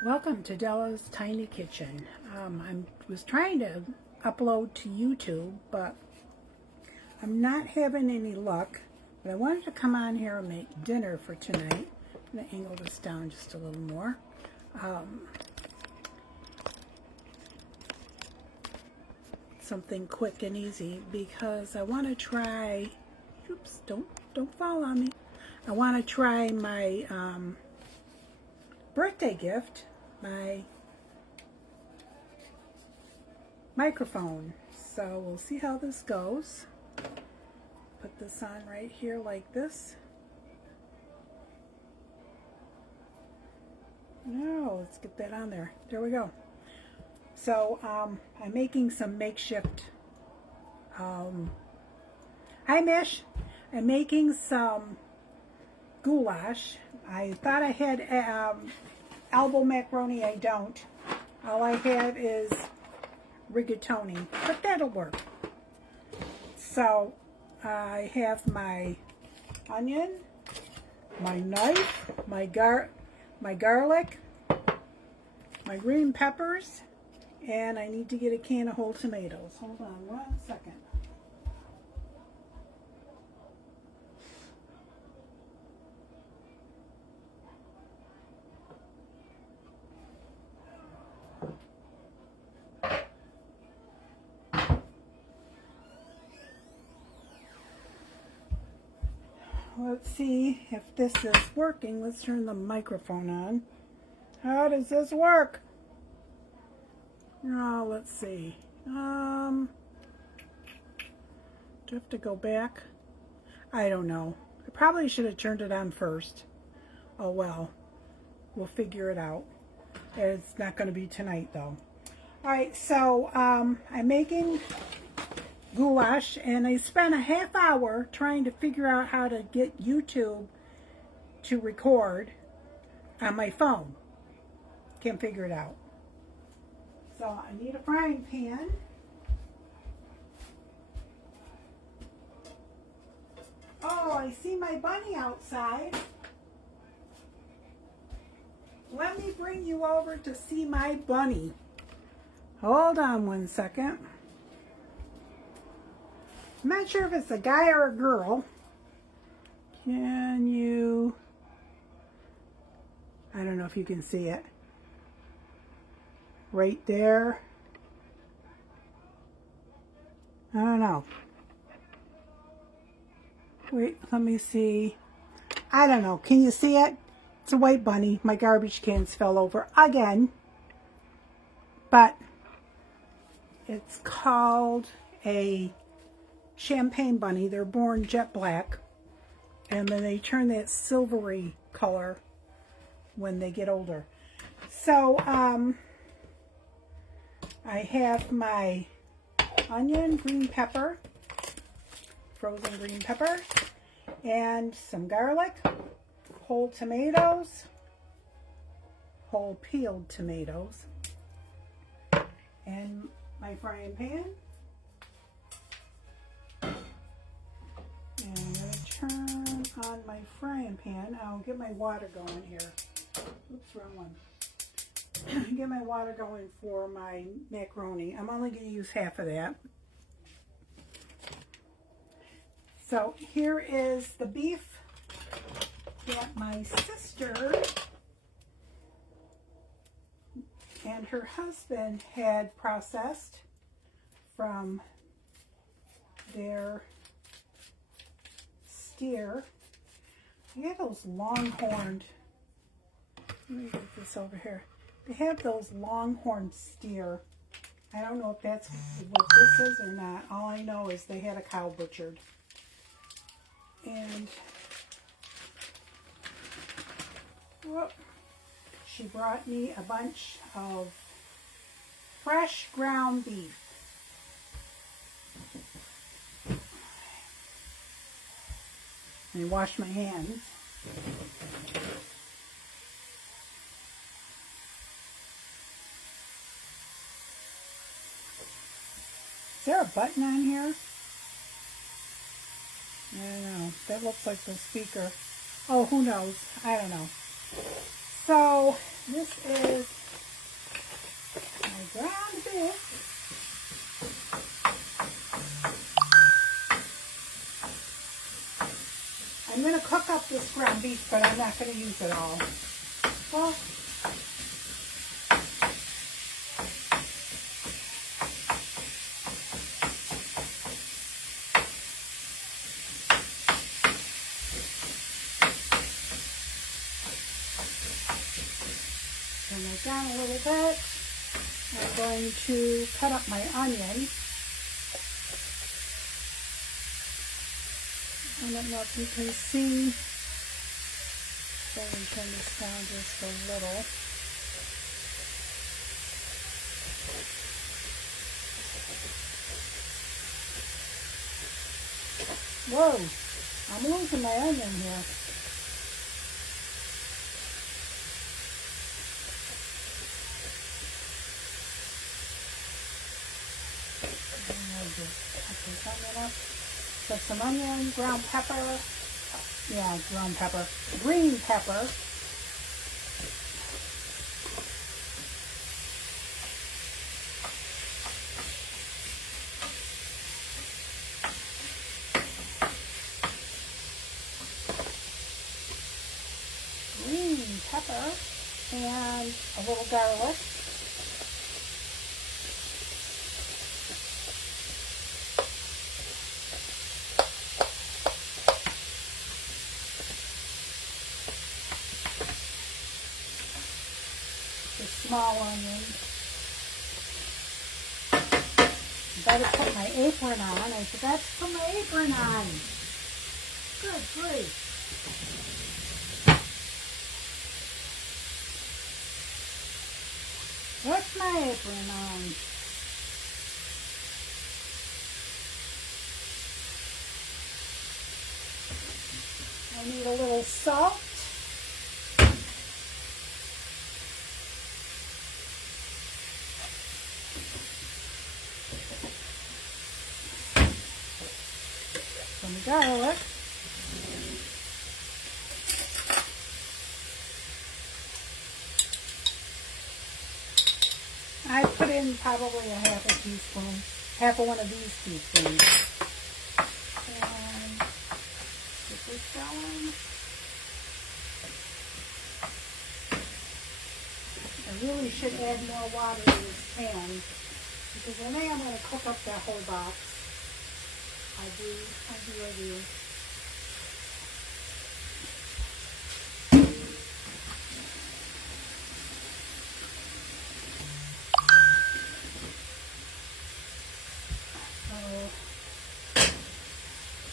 Welcome to Della's Tiny Kitchen. I was trying to upload to YouTube, but I'm not having any luck. But I wanted to come on here and make dinner for tonight. I'm going to angle this down just a little more. Something quick and easy because I want to try. Oops! Don't fall on me. I want to try my birthday gift, my microphone. So we'll see how this goes. Put this on right here like this. Oh, let's get that on there. There we go. So I'm making some makeshift. Hi, Mish. I'm making some goulash. I thought I had elbow macaroni. I don't. All I have is rigatoni, but that'll work. So I have my onion, my knife, my garlic, my green peppers, and I need to get a can of whole tomatoes. Hold on 1 second. Let's see if this is working. Let's turn the microphone on. How does this work? Oh, let's see. Do I have to go back? I don't know. I probably should have turned it on first. Oh well. We'll figure it out. It's not going to be tonight though. Alright, so I'm making goulash, and I spent a half hour trying to figure out how to get YouTube to record on my phone. Can't figure it out. So I need a frying pan. Oh, I see my bunny outside. Let me bring you over to see my bunny. Hold on 1 second. I'm not sure if it's a guy or a girl. Can you... I don't know if you can see it. Right there. I don't know. Wait, let me see. I don't know. Can you see it? It's a white bunny. My garbage cans fell over again. But it's called a champagne bunny. They're born jet black, and then they turn that silvery color when they get older. So I have my onion, green pepper, frozen green pepper, and some garlic, whole tomatoes, whole peeled tomatoes, and my frying pan. And I'm going to turn on my frying pan. I'll get my water going here. Oops, wrong one. Get my water going for my macaroni. I'm only going to use half of that. So here is the beef that my sister and her husband had processed from their steer. They have those longhorned, let me get this over here. They have those longhorn steer. I don't know if that's what this is or not. All I know is they had a cow butchered. And whoop, she brought me a bunch of fresh ground beef. And wash my hands. Is there a button on here? I don't know. That looks like the speaker. Oh, who knows? I don't know. So This is my ground beef. I'm going to cook up this ground beef, but I'm not going to use it all. Well, turn that down a little bit. I'm going to cut up my onion. I don't know if you can see. So we turn this down just a little. Whoa, I'm losing my onion here. I'll just cut this onion up. So some onion, ground pepper, ground pepper, green pepper, and a little garlic. Small onion. Better put my apron on. I forgot to put my apron on. Good grief. What's my apron on? I need a little salt. Some garlic. I put in probably a half a teaspoon, half of one of these teaspoons. And get this going. I really should add more water to this pan because I think I'm going to cook up that whole box. I do.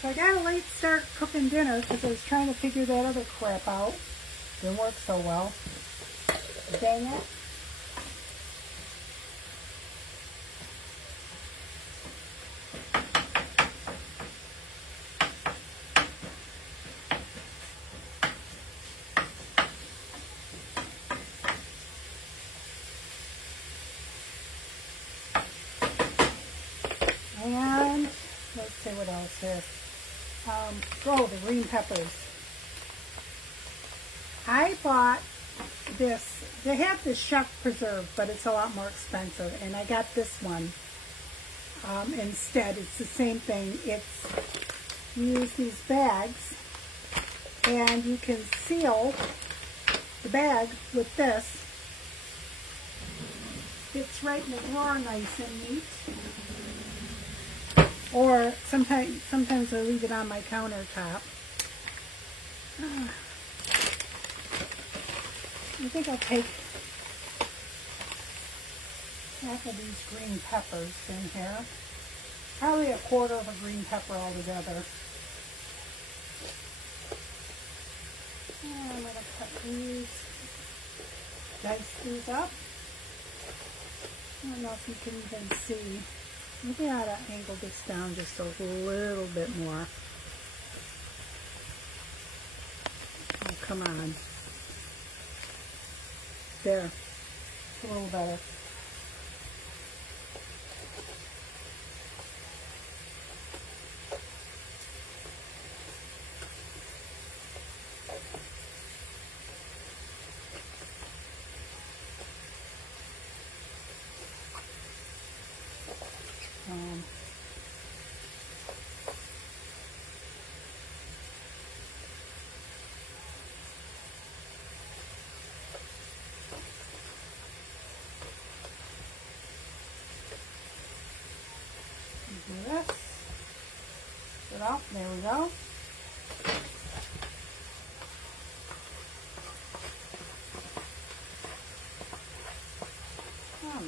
So I got a late start cooking dinner because I was trying to figure that other crap out. Didn't work so well. Dang it. And let's see what else here. The green peppers. I bought this. They have this shark preserve, but it's a lot more expensive. And I got this one instead. It's the same thing. You use these bags, and you can seal the bag with this. Fits right in the drawer nice and neat. Or sometimes I leave it on my countertop. I think I'll take half of these green peppers in here. Probably a quarter of a green pepper altogether. And I'm going to cut these, dice these up. I don't know if you can even see. Maybe I ought to angle this down just a little bit more. Oh, come on. There. It's a little better. There we go. Come on.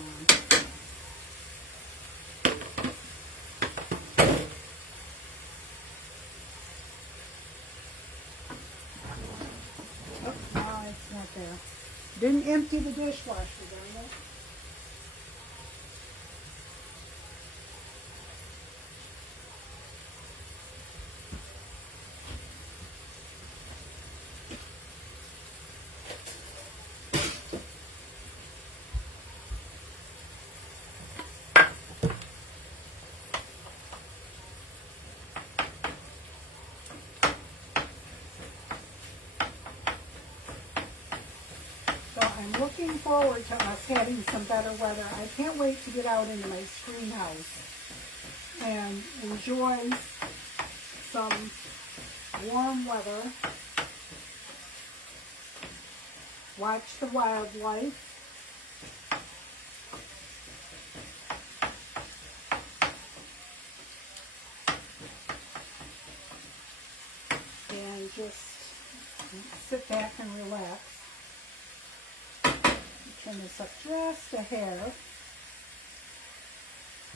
Oh, no, it's not there. Didn't empty the dishwasher, darn it. So I'm looking forward to us having some better weather. I can't wait to get out into my screen house and enjoy some warm weather, watch the wildlife, and just sit back and relax. Turn this up just a hair.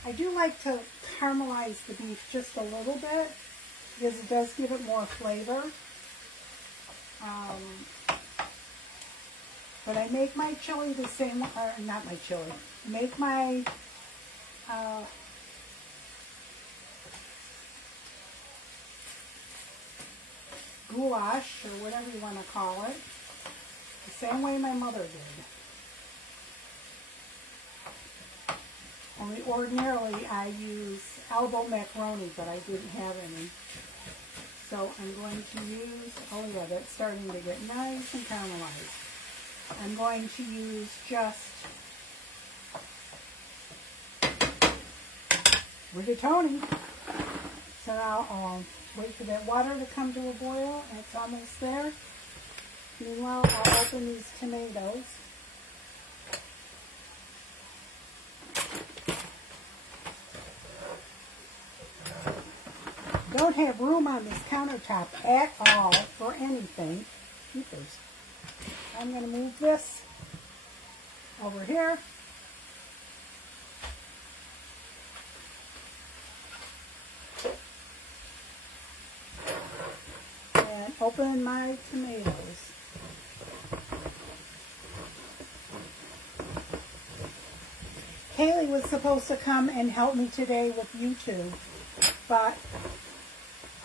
I do like to caramelize the beef just a little bit because it does give it more flavor. But I make my chili the same way, or not my chili, make my goulash, or whatever you want to call it, the same way my mother did. Only ordinarily I use elbow macaroni, but I didn't have any. So I'm going to use, oh yeah, that's starting to get nice and caramelized. I'm going to use just rigatoni. So now I'll wait for that water to come to a boil, and it's almost there. Meanwhile, I'll open these tomatoes. Don't have room on this countertop at all for anything. Keepers. I'm going to move this over here. And open my tomatoes. Kaylee was supposed to come and help me today with YouTube, but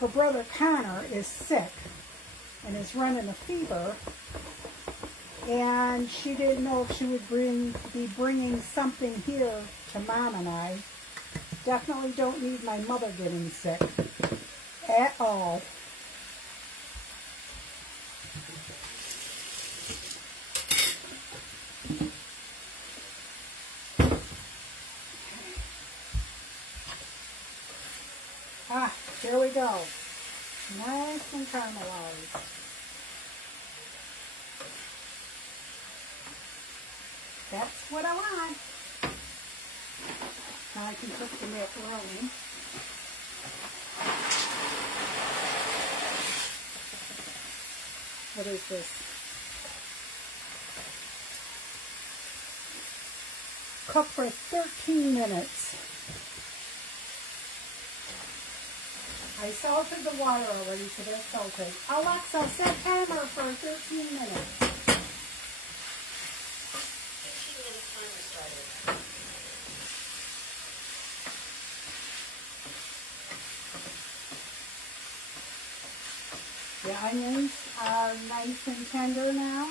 her brother Connor is sick and is running a fever, and she didn't know if she would be bringing something here to Mom and I. Definitely don't need my mother getting sick at all. Ah, there we go. Nice and caramelized. That's what I want. Now I can cook the macaroni. What is this? Cook for 13 minutes. I salted the water already, so that's salted. Alexa, set timer for 13 minutes. 15 minutes timer started. The onions are nice and tender now.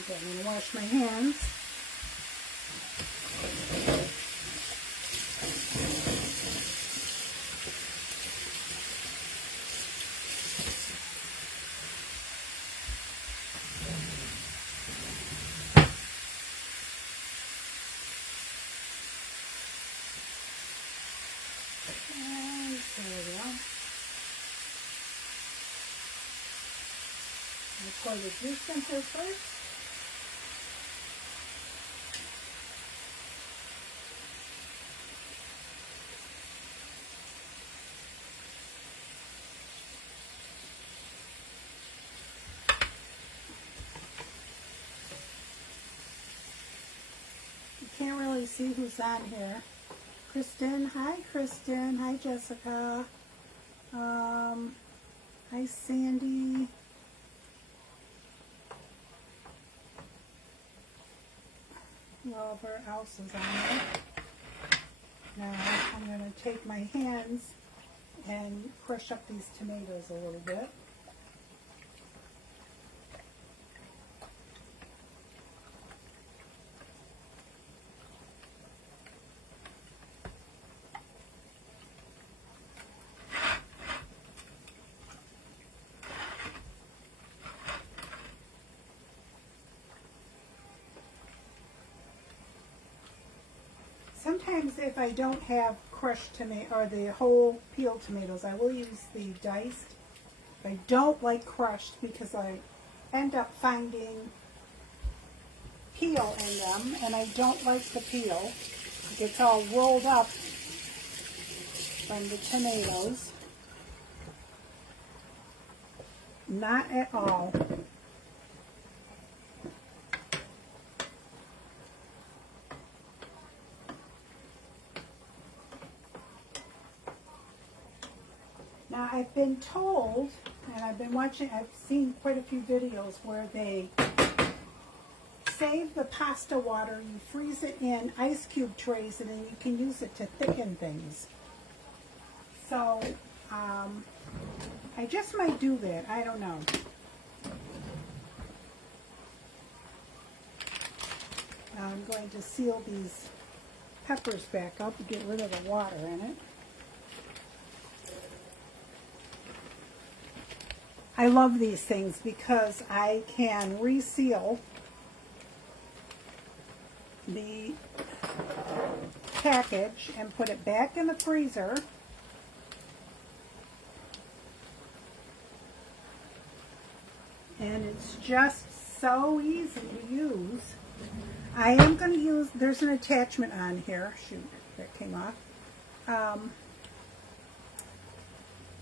Okay, I'm going to wash my hands. Pour the juice in here first. You can't really see who's on here. Kristen, hi Kristen, hi Jessica, hi Sandy. Whoever else is on there. Now I'm going to take my hands and crush up these tomatoes a little bit. Sometimes if I don't have crushed tomato or the whole peeled tomatoes, I will use the diced. I don't like crushed because I end up finding peel in them, and I don't like the peel. It gets all rolled up from the tomatoes. Not at all. Now I've been told, and I've seen quite a few videos where they save the pasta water, you freeze it in ice cube trays, and then you can use it to thicken things. So, I just might do that, I don't know. Now I'm going to seal these peppers back up to get rid of the water in it. I love these things because I can reseal the package and put it back in the freezer. And it's just so easy to use. I am going to use, there's an attachment on here. Shoot, that came off.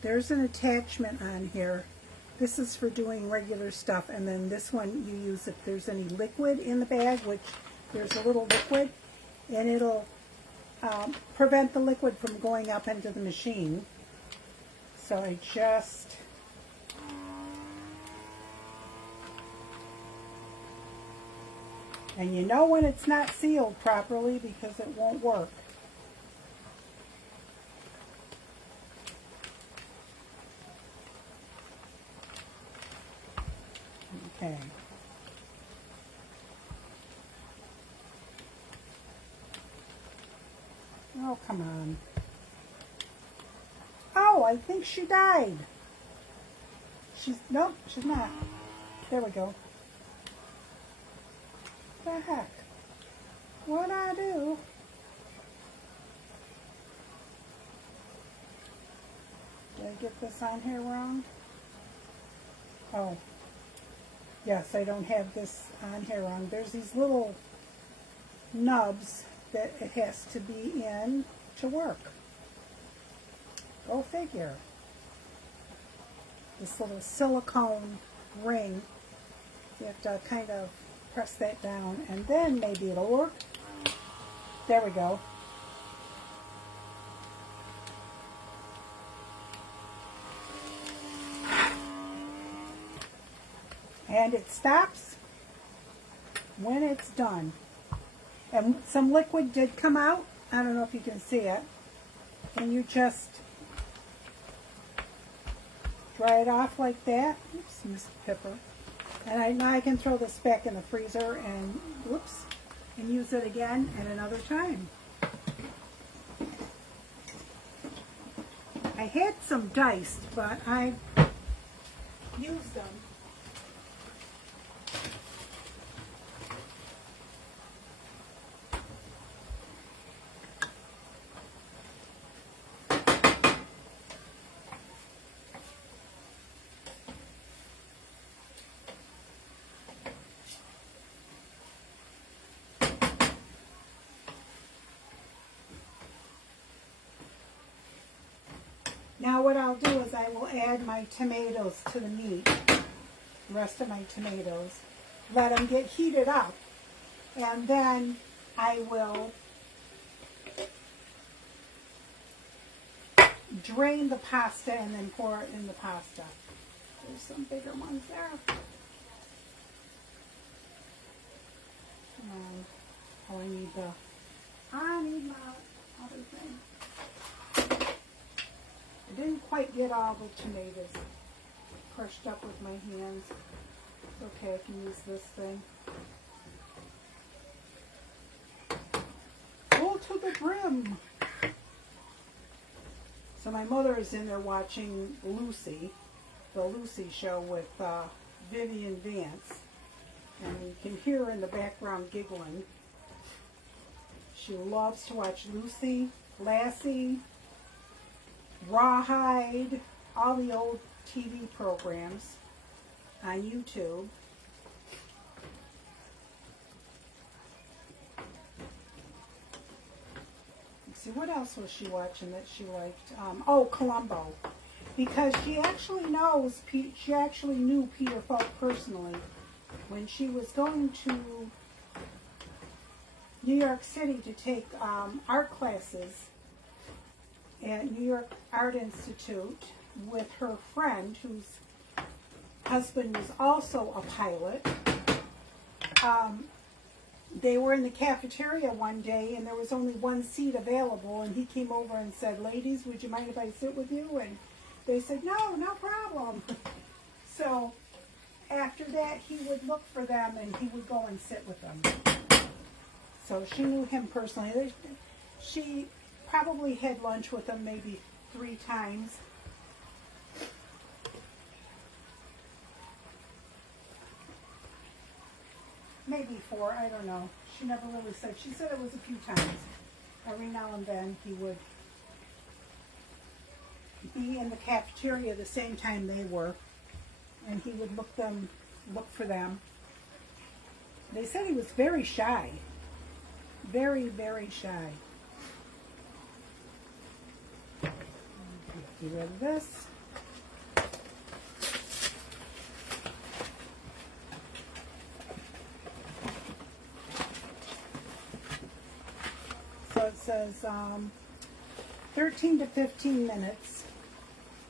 There's an attachment on here. This is for doing regular stuff, and then this one you use if there's any liquid in the bag, which there's a little liquid, and it'll prevent the liquid from going up into the machine. So I just and you know when it's not sealed properly because it won't work. Okay. Oh, come on. Oh, I think she died. Nope, she's not. There we go. What the heck? What'd I do? Did I get this on here wrong? Oh. Yes, I don't have this on here wrong. There's these little nubs that it has to be in to work. Go figure. This little silicone ring, you have to kind of press that down and then maybe it'll work. There we go. And it stops when it's done. And some liquid did come out. I don't know if you can see it. And you just dry it off like that. Oops, Miss Pepper. And now I can throw this back in the freezer and whoops, and use it again at another time. I had some diced, but I used them. Now what I'll do is I will add my tomatoes to the meat, the rest of my tomatoes, let them get heated up, and then I will drain the pasta and then pour it in the pasta. There's some bigger ones there. Oh, I need my other thing. I didn't quite get all the tomatoes crushed up with my hands. It's okay, I can use this thing. Full to the brim. So my mother is in there watching Lucy, the Lucy show with Vivian Vance. And you can hear her in the background giggling. She loves to watch Lucy, Lassie, Rawhide, all the old TV programs on YouTube. Let's see, what else was she watching that she liked? Columbo. Because she actually knew Peter Falk personally. When she was going to New York City to take art classes at New York Art Institute with her friend, whose husband was also a pilot, they were in the cafeteria one day and there was only one seat available, and he came over and said, "Ladies, would you mind if I sit with you?" And they said, "No, no problem." So after that, he would look for them and he would go and sit with them. So she knew him personally. She probably had lunch with him maybe 3 times. Maybe 4, I don't know. She never really said. She said it was a few times. Every now and then he would be in the cafeteria the same time they were, and he would look for them. They said he was very shy. Very, very shy. Get rid of this. So it says 13 to 15 minutes.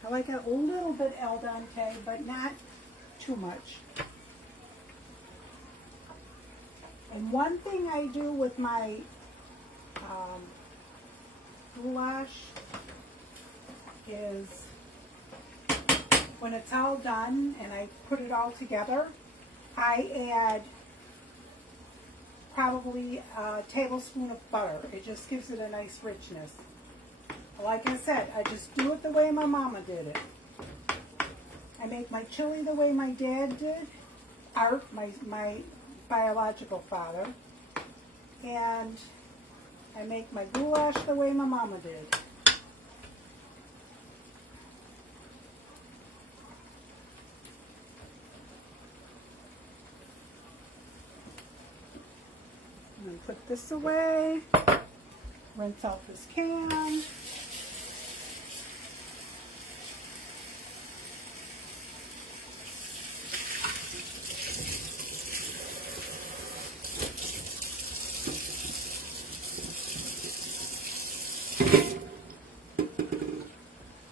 I like it a little bit al dente, but not too much. And one thing I do with my goulash is when it's all done and I put it all together, I add probably a tablespoon of butter. It just gives it a nice richness. Like I said, I just do it the way my mama did it. I make my chili the way my dad did, Art, my biological father, and I make my goulash the way my mama did. I'm going to put this away, rinse out this can.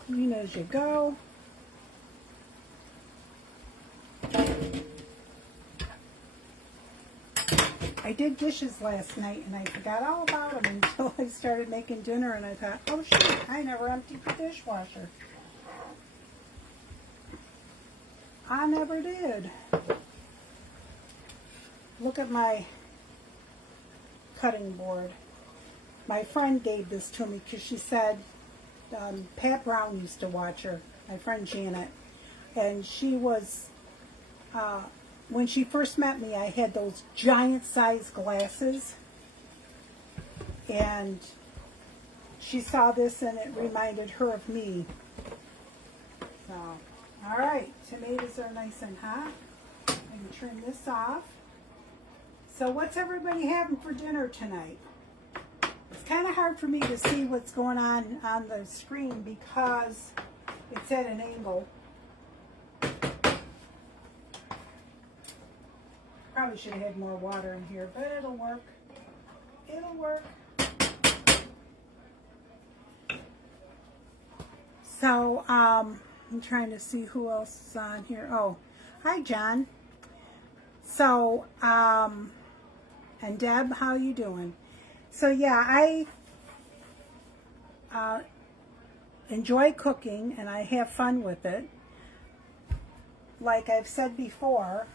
Clean as you go. I did dishes last night and I forgot all about them until I started making dinner, and I thought, oh shoot, I never emptied the dishwasher. I never did. Look at my cutting board. My friend gave this to me because she said Pat Brown used to watch her, my friend Janet, and she was, when she first met me, I had those giant size glasses, and she saw this and it reminded her of me. So, all right, tomatoes are nice and hot. I can trim this off. So what's everybody having for dinner tonight? It's kind of hard for me to see what's going on the screen because It's at an angle. Probably should have had more water in here, but it'll work. It'll work. So, I'm trying to see who else is on here. Oh, hi, John. So, and Deb, how you doing? So, yeah, I enjoy cooking, and I have fun with it. Like I've said before,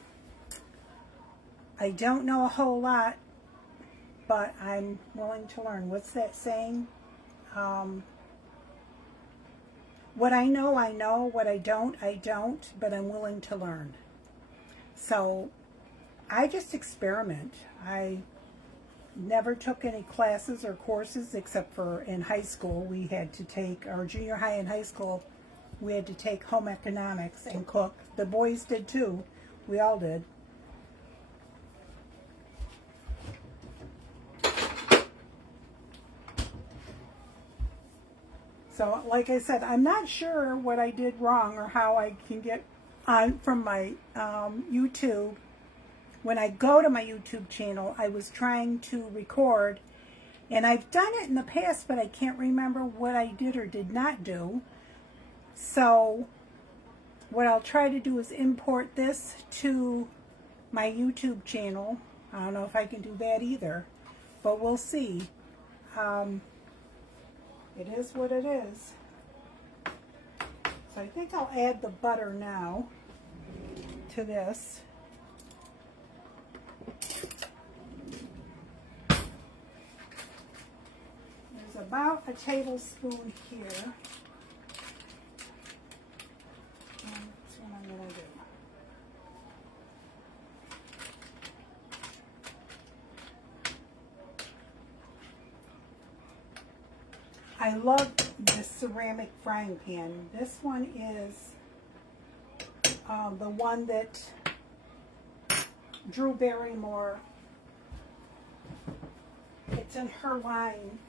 I don't know a whole lot, but I'm willing to learn. What's that saying? What I know, I know. What I don't, but I'm willing to learn. So I just experiment. I never took any classes or courses except for in high school. We had to take, our junior high and high school, we had to take home economics and cook. The boys did too. We all did. So, like I said, I'm not sure what I did wrong or how I can get on from my YouTube. When I go to my YouTube channel, I was trying to record, and I've done it in the past, but I can't remember what I did or did not do. So, what I'll try to do is import this to my YouTube channel. I don't know if I can do that either, but we'll see. It is what it is. So I think I'll add the butter now to this. There's about a tablespoon here. And that's what I'm going to do. I love this ceramic frying pan. This one is the one that Drew Barrymore, it's in her line.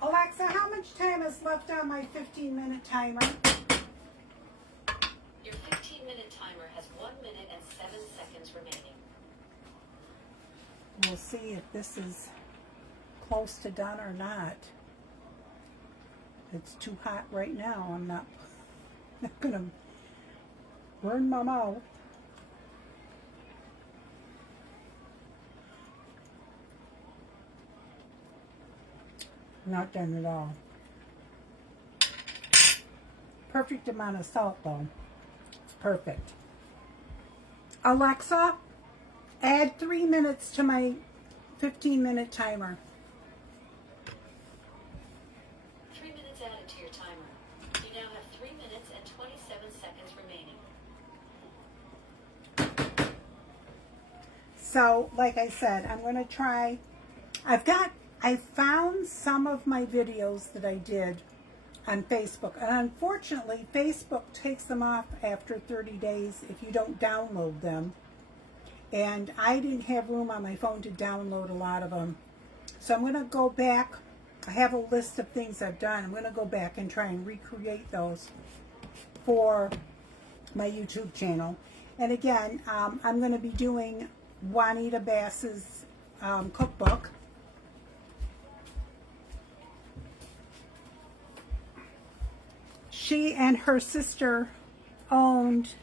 Alexa, how much time is left on my 15-minute timer? Your 15-minute timer has 1 minute and 7 seconds remaining. We'll see if this is close to done or not. It's too hot right now. I'm not gonna burn my mouth. Not done at all. Perfect amount of salt though. It's perfect. Alexa, add 3 minutes to my 15-minute timer. 3 minutes added to your timer. You now have 3 minutes and 27 seconds remaining. So, like I said, I'm going to try. I found some of my videos that I did on Facebook. And unfortunately, Facebook takes them off after 30 days if you don't download them. And I didn't have room on my phone to download a lot of them. So I'm going to go back. I have a list of things I've done. I'm going to go back and try and recreate those for my YouTube channel. And again, I'm going to be doing Juanita Bass's cookbook. She and her sister owned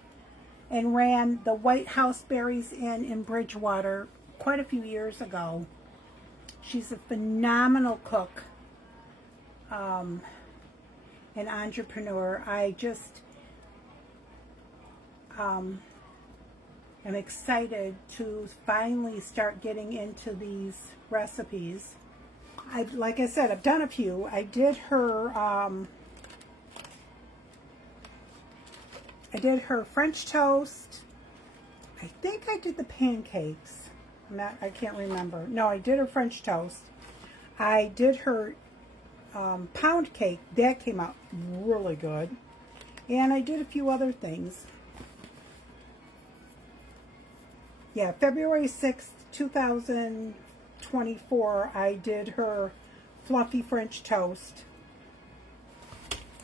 and ran the White House Berries Inn in Bridgewater quite a few years ago. She's a phenomenal cook, an entrepreneur. I just am excited to finally start getting into these recipes. Like I said, I've done a few. I did her French toast. I think I did the pancakes. I can't remember. No, I did her French toast. I did her pound cake. That came out really good. And I did a few other things. Yeah, February 6th, 2020, 24, I did her fluffy French toast.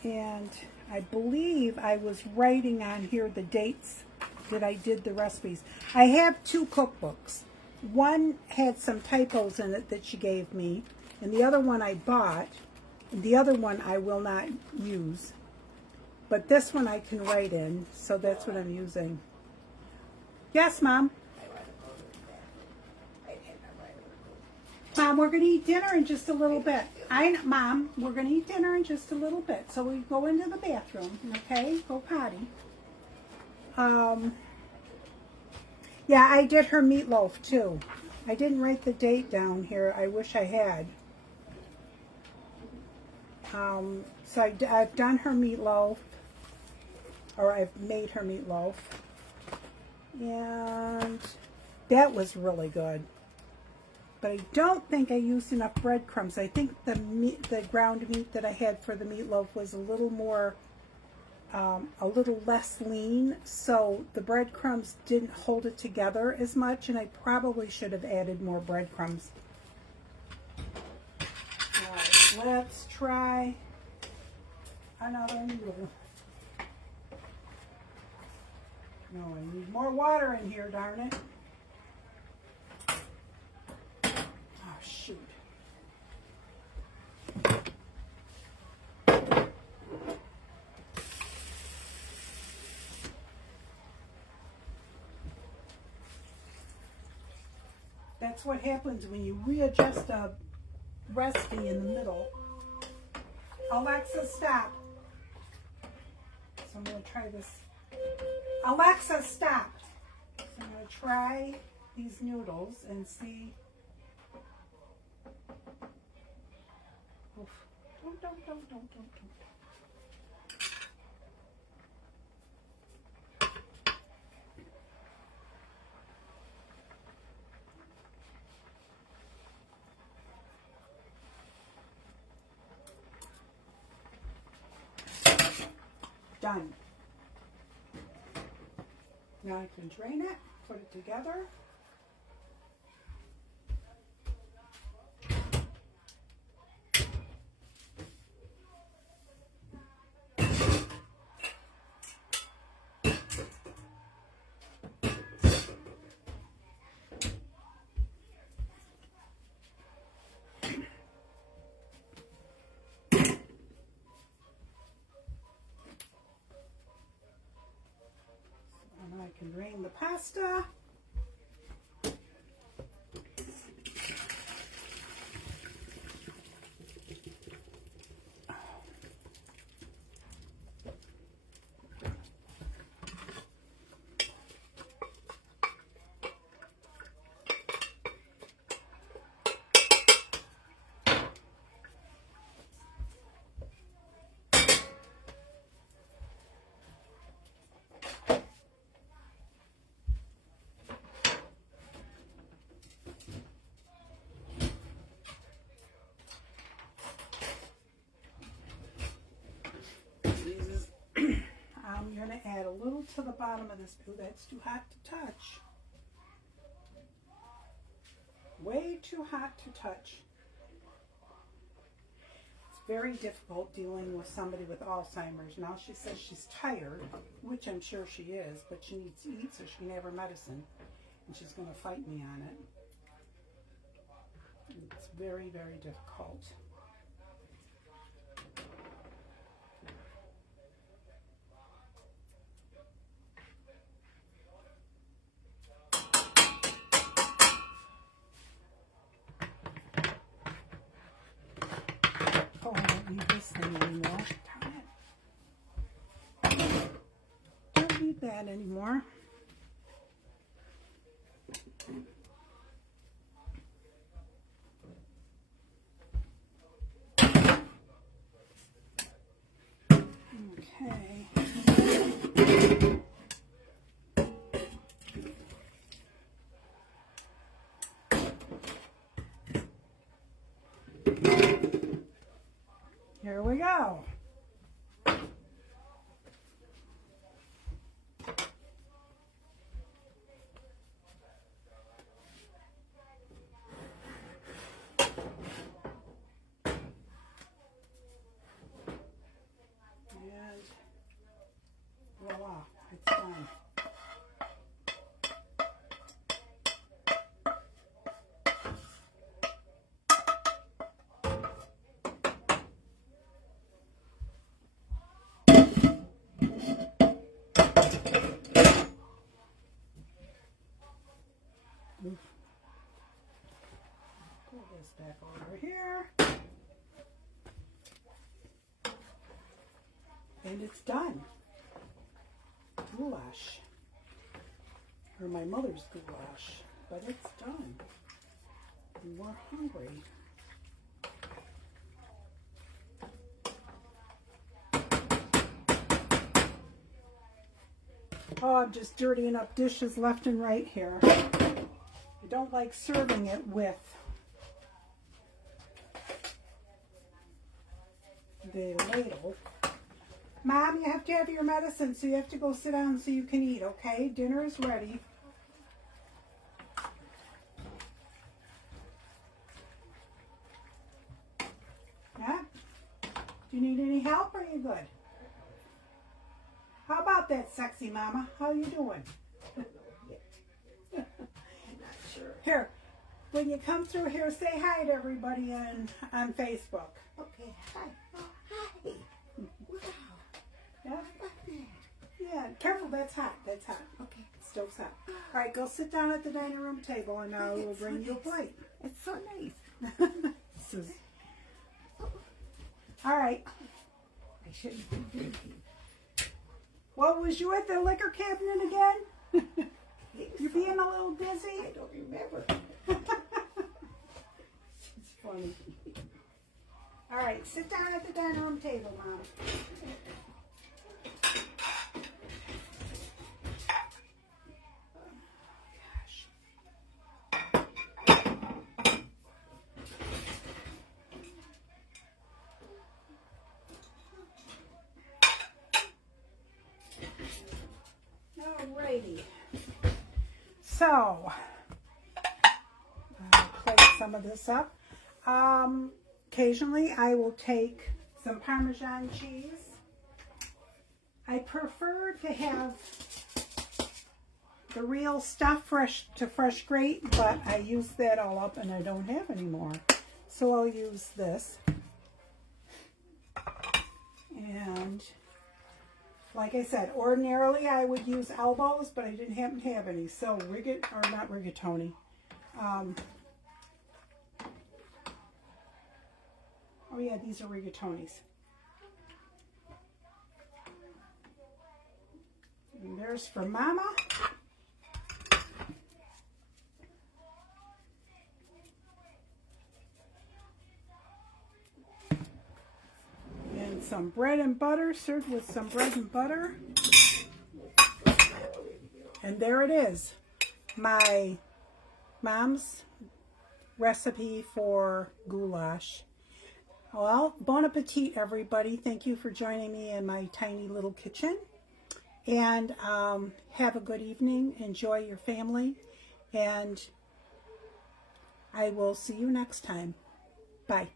And I believe I was writing on here the dates that I did the recipes. I have 2 cookbooks. One had some typos in it that she gave me, and the other one I bought. And the other one I will not use. But this one I can write in, so that's what I'm using. Yes, Mom? Mom, we're going to eat dinner in just a little bit. Mom, we're going to eat dinner in just a little bit. So we go into the bathroom, okay? Go potty. Yeah, I did her meatloaf too. I didn't write the date down here. I wish I had. So I've done her meatloaf, or I've made her meatloaf. And that was really good. But I don't think I used enough breadcrumbs. I think the ground meat that I had for the meatloaf was a little more, a little less lean. So the breadcrumbs didn't hold it together as much, and I probably should have added more breadcrumbs. All right, let's try another noodle. No, I need more water in here, darn it. Shoot. That's what happens when you readjust a recipe in the middle. Alexa, stop. So I'm going to try this. Alexa, stop. So I'm going to try these noodles and see. Oof. Don't. Done. Now I can drain it, put it together. And I can drain the pasta. I'm going to add a little to the bottom of this. Ooh, that's too hot to touch. Way too hot to touch. It's very difficult dealing with somebody with Alzheimer's. Now she says she's tired, which I'm sure she is, but she needs to eat so she can have her medicine. And she's going to fight me on it. It's very, very difficult. Oh, I don't need this thing anymore. Darn it. Don't need that anymore. Okay. Here we go. this back over here. And it's done. Goulash. Or my mother's goulash. But it's done. And we're hungry. Oh, I'm just dirtying up dishes left and right here. I don't like serving it with the ladle. Mom, you have to have your medicine, so you have to go sit down so you can eat, okay? Dinner is ready. Yeah? Do you need any help, or are you good? How about that, sexy mama? How you doing? Not sure. Here, when you come through here, say hi to everybody on Facebook. Okay, hi. Oh, hi. Wow. Yeah? Look at that. Yeah, careful, that's hot. That's hot. Okay. Stove's hot. All right, go sit down at the dining room table, and I will bring you a plate. It's so nice. All right. I shouldn't be drinking. What was you at the liquor cabinet again? You being a little busy? I don't remember. It's funny. All right, sit down at the dining room table, Mom. Alrighty. So, I'll plate some of this up. Occasionally, I will take some Parmesan cheese. I prefer to have the real stuff fresh grate, but I used that all up and I don't have any more. So I'll use this. And like I said, ordinarily I would use elbows, but I didn't happen to have any. So not rigatoni. Oh yeah, these are rigatonis. And there's for Mama. And some bread and butter, served with some bread and butter. And there it is, my mom's recipe for goulash. Well, bon appetit, everybody. Thank you for joining me in my tiny little kitchen. And have a good evening. Enjoy your family. And I will see you next time. Bye.